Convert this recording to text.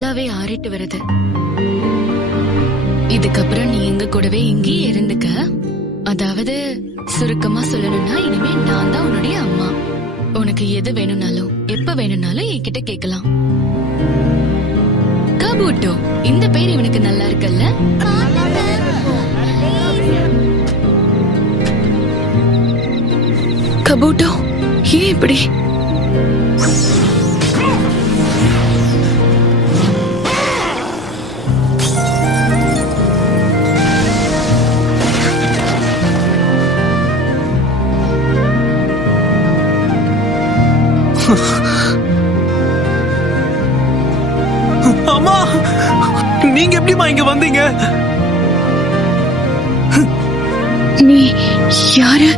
நல்லாவே ஆறிட்டு வருது. இதுக்கப்புறம் நீ எங்க கூடவே இங்கேயே இருந்துக்க. அதாவது சுருக்கமா சொல்லணும்னா இனிமே நான் தான் உன்னுடைய அம்மா. உனக்கு எது வேணும்னாலும் எப்ப வேணும்னாலும் என்கிட்ட கேட்கலாம். கபூட்டோ, இந்த பேர் இவனுக்கு நல்லா இருக்குல்ல? கபூட்டோ, ஏன் இப்படி? அம்மா, நீங்க எப்படிமா இங்க வந்தீங்க? நீ யாரு?